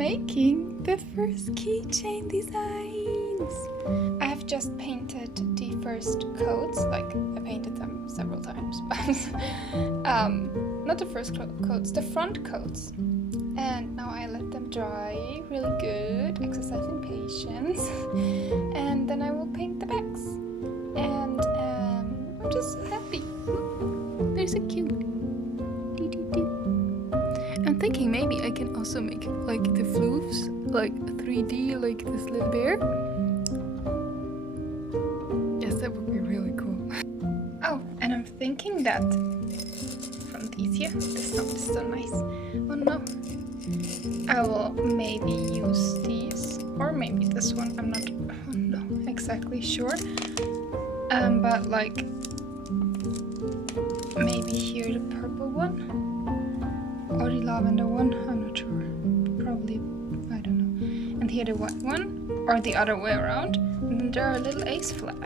making the first keychain designs. I have just painted the first coats, like I painted them several times, but not the first coats, the front coats. And now I let them dry really good, exercising patience, and then I will paint the backs. And I'm just so happy. They're so cute. I'm thinking maybe I can also make like the floofs, like 3D, like this little bear. Yes, that would be really cool. Oh, and I'm thinking that from these here, this sound is so nice. Oh no. I will maybe use these, or maybe this one, I'm not exactly sure. But like, maybe here the purple one, or the lavender one, I'm not sure. Probably, I don't know. And here the white one, or the other way around. And then there are a little ace flag.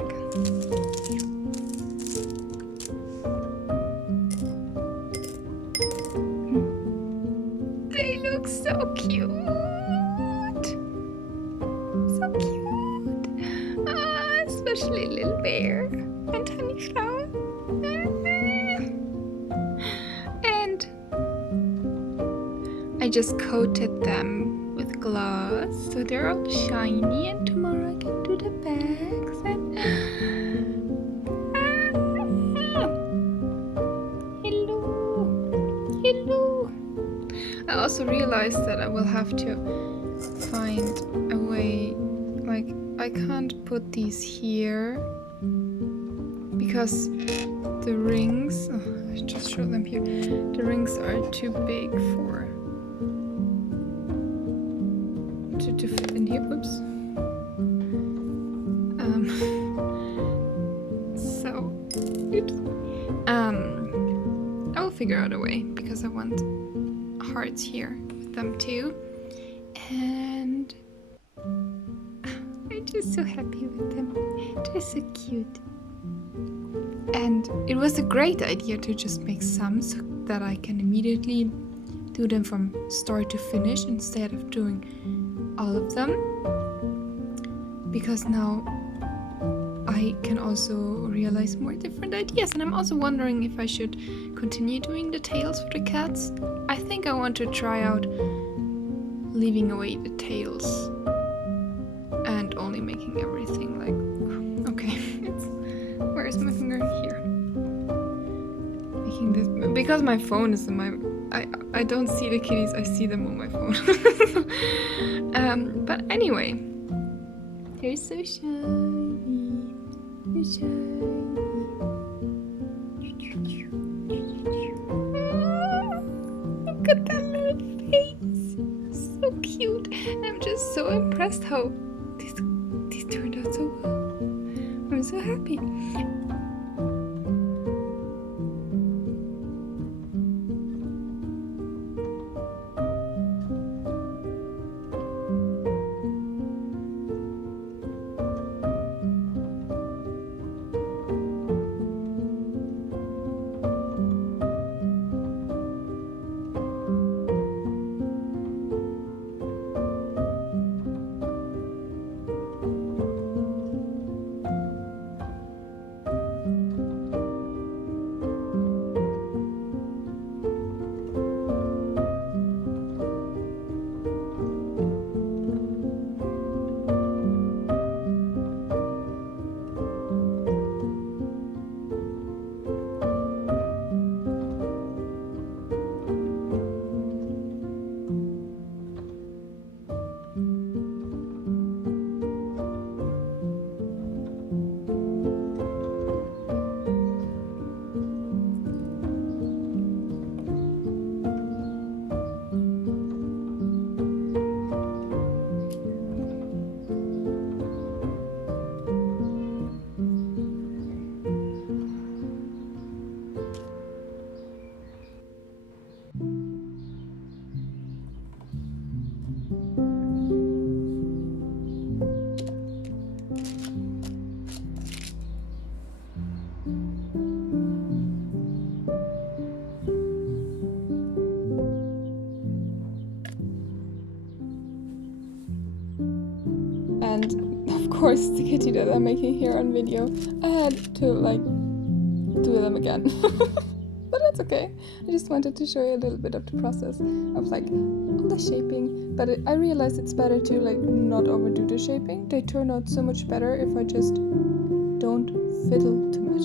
They look so cute. So cute. Especially little bear and tiny flower. And I just coated them with gloss so they're all shiny, and tomorrow I can do the bags and hello. I also realized that I will have to find a way, like I can't put these here because the rings, I just showed them here, the rings are too big for to fit in here. Oops. Oops. I will figure out a way because I want hearts here with them too, and I'm just so happy with them. They're so cute. And it was a great idea to just make some so that I can immediately do them from start to finish instead of doing all of them, because now I can also realize more different ideas. And I'm also wondering if I should continue doing the tails for the cats. I think I want to try out leaving away the tails and only making everything like, okay, where's my finger? Here. Making this, because my phone is in my, I don't see the kitties, I see them on my phone. But anyway, they're so shiny. They're shiny. Look at that little face. So cute. I'm just so impressed how these turned out so well. I'm so happy. course, the kitty that I'm making here on video, I had to like do them again. But that's okay. I just wanted to show you a little bit of the process of like all the shaping. But I realized it's better to like not overdo the shaping. They turn out so much better if I just don't fiddle too much.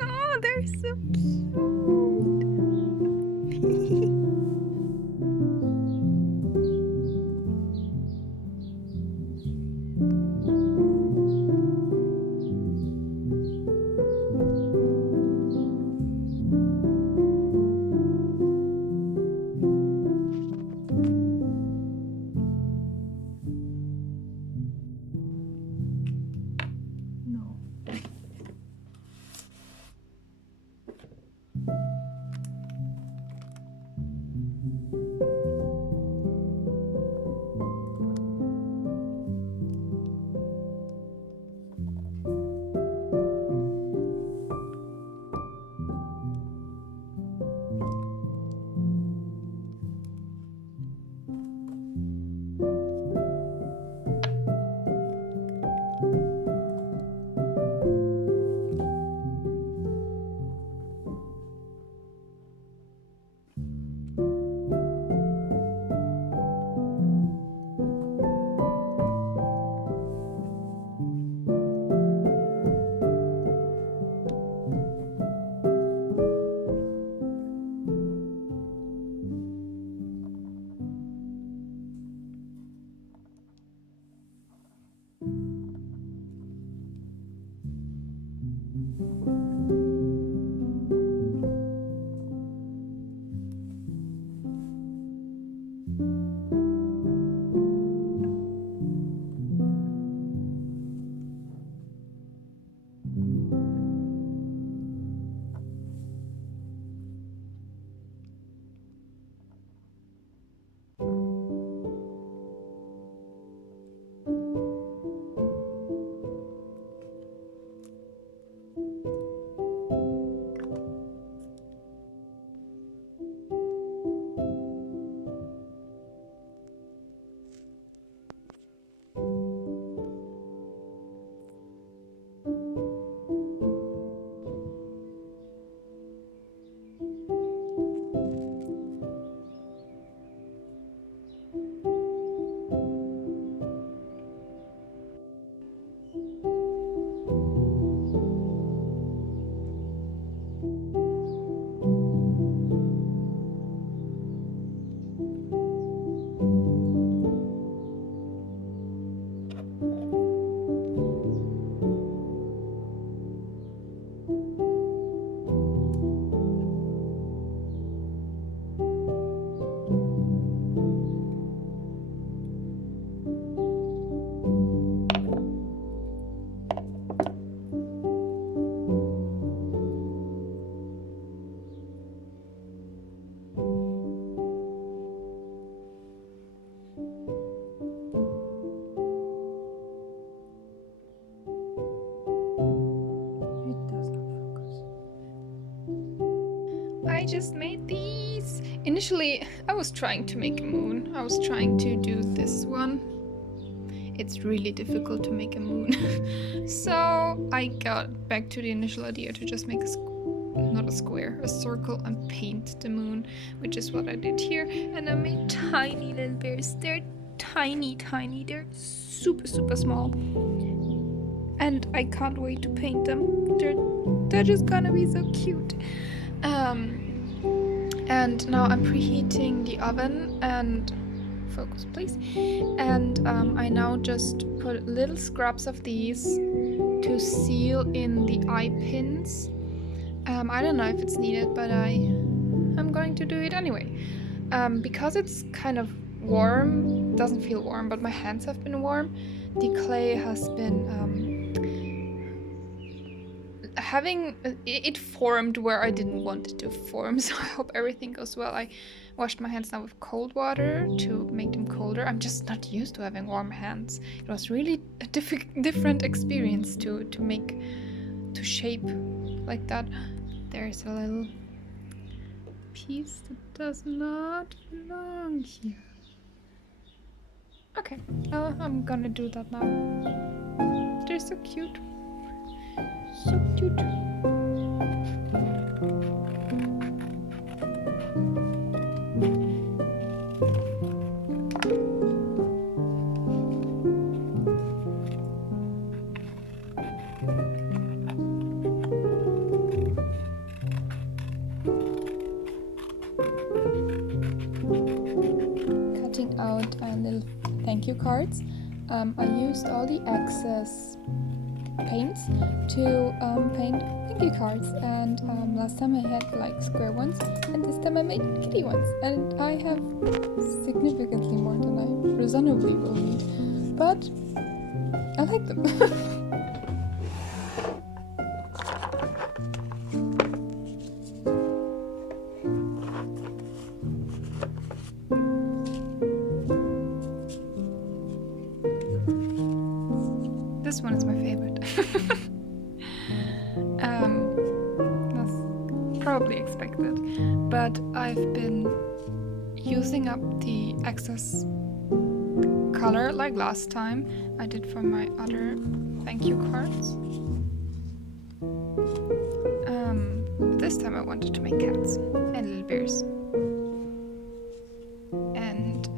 Oh, they're so cute. I just made these. Initially, I was trying to make a moon. I was trying to do this one. It's really difficult to make a moon. So I got back to the initial idea to just make not a square, a circle, and paint the moon, which is what I did here. And I made tiny little bears. They're tiny, tiny. They're super, super small. And I can't wait to paint them. They're just gonna be so cute. And now I'm preheating the oven and focus please. And I now just put little scraps of these to seal in the eye pins. I don't know if it's needed, but I'm going to do it anyway. Because it's kind of warm, doesn't feel warm, but my hands have been warm. the clay has been having it formed where I didn't want it to form, so I hope everything goes well. I washed my hands now with cold water to make them colder. I'm just not used to having warm hands. It was really a different experience to shape like that. There's a little piece that does not belong here. Okay, I'm gonna do that now. They're so cute. So cute. Cutting out little thank you cards. I used all the excess paints to paint thank you cards, and last time I had like square ones, and this time I made kitty ones, and I have significantly more than I reasonably will need, but I like them. This one is my favorite. That's probably expected, but I've been using up the excess color like last time I did for my other thank you cards. But this time I wanted to make cats and little bears. And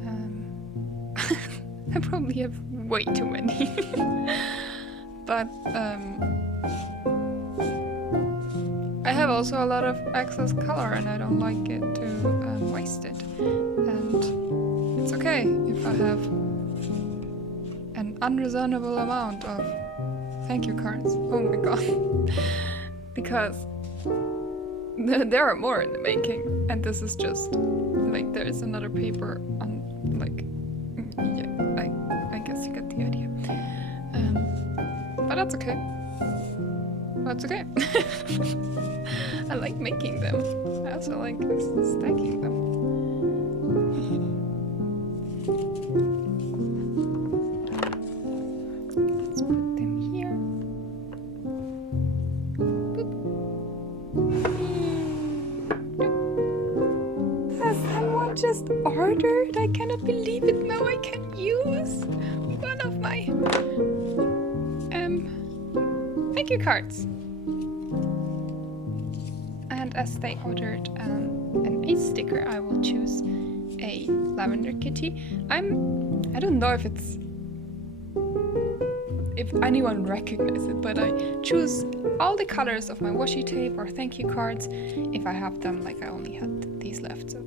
I probably have way too many. But I have also a lot of excess color, and I don't like it to waste it. And it's okay if I have an unreasonable amount of thank you cards. Oh my god. Because there are more in the making, and this is just like there is another paper on like I guess you get the idea. But that's okay. That's okay. I like making them. I also like stacking them. Let's put them here. Boop. Has someone just ordered? I cannot believe it. Now I can use one of my thank you cards. And as they ordered an ace sticker, I will choose a lavender kitty. I don't know if anyone recognizes it, but I choose all the colors of my washi tape or thank you cards if I have them. Like I only had these left, so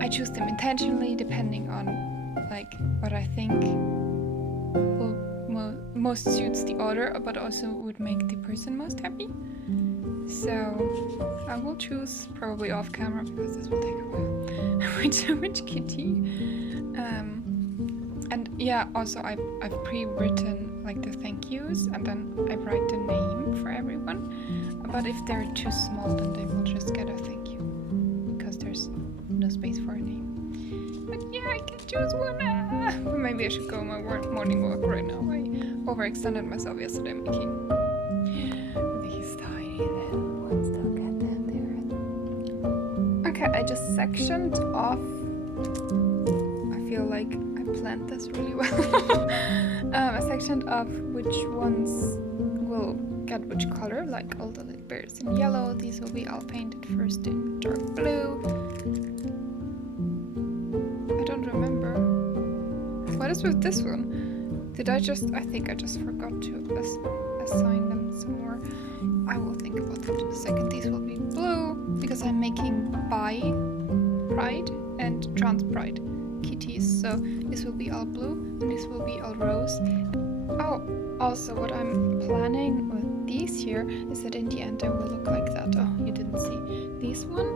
I choose them intentionally depending on like what I think will most suits the order, but also would make the person most happy. So I will choose probably off camera because this will take a while which kitty. And yeah, also I've pre-written like the thank yous, and then I write the name for everyone. But if they're too small, then they will just get a thank you because there's no space for a name. But yeah, I can choose one. Maybe I should go on my morning walk right now. I overextended myself yesterday making these tiny little ones. Look at them there. Okay, I just sectioned off. I feel like I planned this really well. I sectioned off which ones will get which color, like all the little bears in yellow. These will be all painted first in dark blue. I don't remember. What is with this one? I think I just forgot to assign them some more. I will think about that in a second. These will be blue because I'm making bi pride and trans pride kitties. So this will be all blue and this will be all rose. Oh, also what I'm planning with these here is that in the end they will look like that. Oh, you didn't see this one.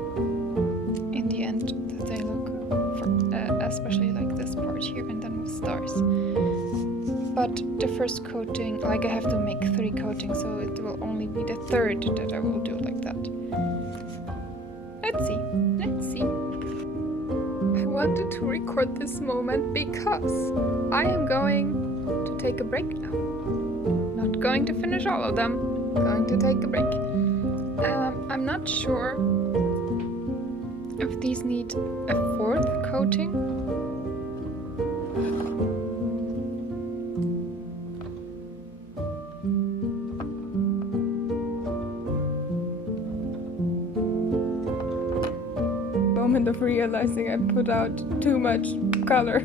In the end, that they look, especially like this part here, and then with stars. but the first coating, like I have to make 3 coatings, so it will only be the third that I will do like that. Let's see. I wanted to record this moment because I am going to take a break now. Not going to finish all of them, going to take a break. I'm not sure if these need a 4th coating. Moment of realizing I put out too much color.